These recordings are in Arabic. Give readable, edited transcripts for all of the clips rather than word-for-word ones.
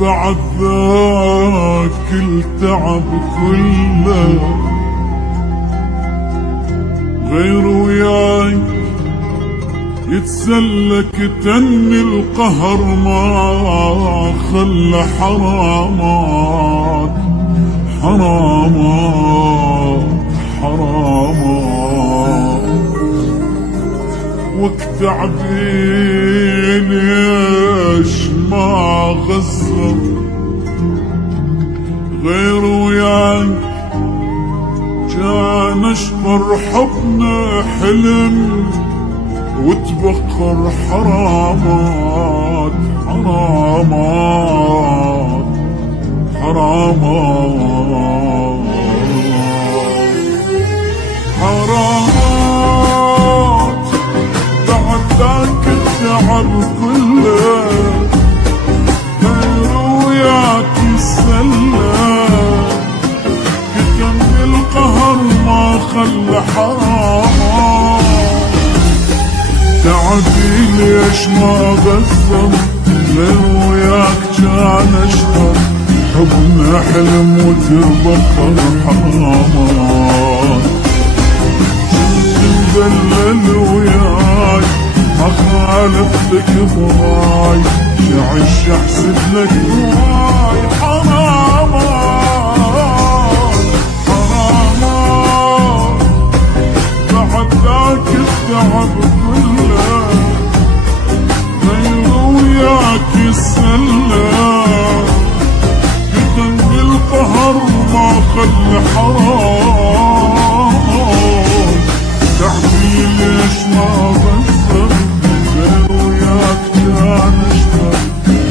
بعد ذاك التعب كله غير وياك يتسلك تني القهر ما خلى حرامات حرامات حرامات وقت عبيد ليش ما غزر غير وياك كان اشقر حبنا حلم وتبخر حرامات حرامات حرامات حرامات بعد ذاك التعب كله غير وياك يسلم كتم القهر ما خلى حرامات تعبي ليش ما غزر غير وياك كان اشقر حبنا حلم وتبخر حرامات كنت مذلل وياي ما خالفتك براي شعش احسب لك واي حرامات حرامات بعد ذاك التعب كله غير وياك يسلم كتم القهر ما خلى حرام تعبي ليش ما غزر غير وياك كان اشتر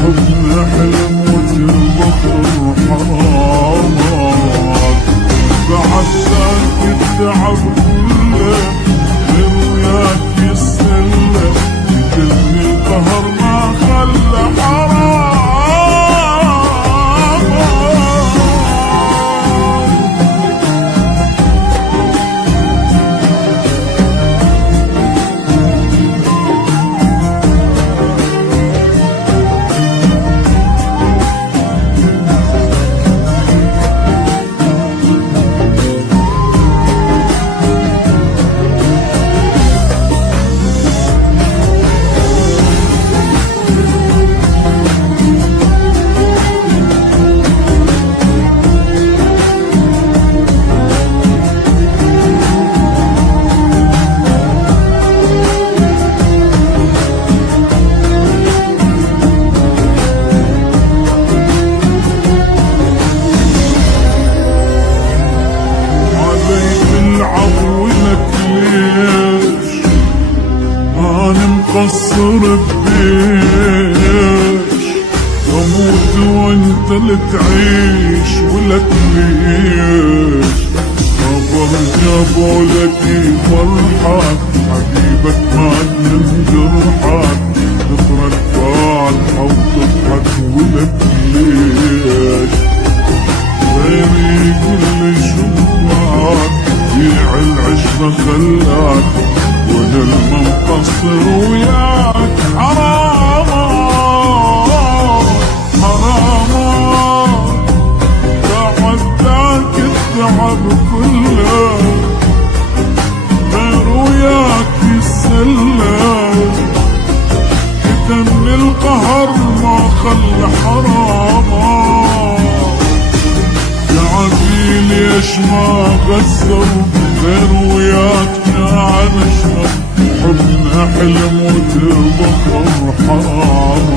حبنا حلم وتبخر حرامات بعد ذاك التعب كله غير وياك يسلم كتم القهر ما خلى حرام مقصر بيش اموت وانت اللي تعيش ولك ليش خبر جابولك فرحك حبيبك ما تنم جرحك تقرا الفاتحة وتضحك ولك ليش غيري يقول لي شوفك بيع العشرة خلاك وانا المنقصر وياك حرامات حرامات بعد ذاك التعب كله غير وياك يسلم كتم القهر ما خلى حرامات ما غسر، غير وياك كان اشرب، حبنا حلم وتبخر حرام.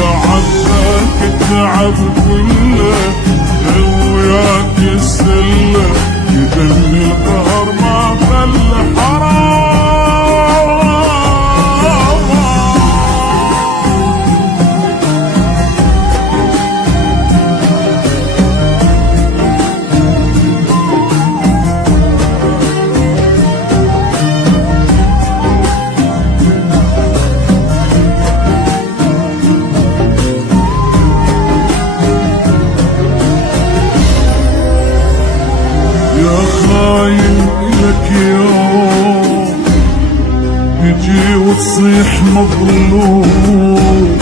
بعدك التعب كله، غير وياك السله، يدني القهر ما خلى حرام. خاين إلك يوم يجي وتصيح مظلوم،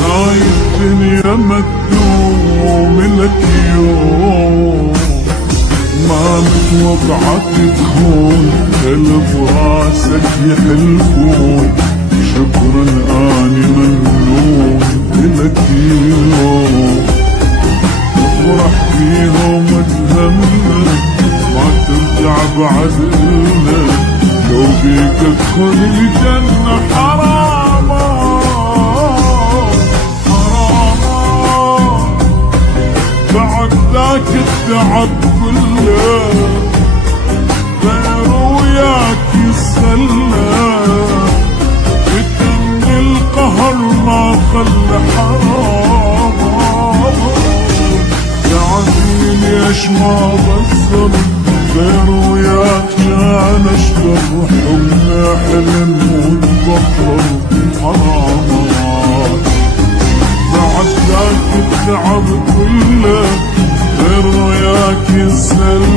هاي الدنيا مدوم لك يوم، ما متوقعت تخون قلب راسك يحلفون، شكرا اني ممنون لك يوم، افرح فيهم واتهمنا ما ترجع بعدنا، لو بيك ادخل الجنة حرام حرام. بعد ذاك التعب كله، غير وياك يسلى، يتم القهر ما خلى حرام. يعني ليش ما بصر، غير وياك كان اشبر، حبنا حلم وتبخر حرامات. بعد ذاك التعب كله، غير وياك يسلى،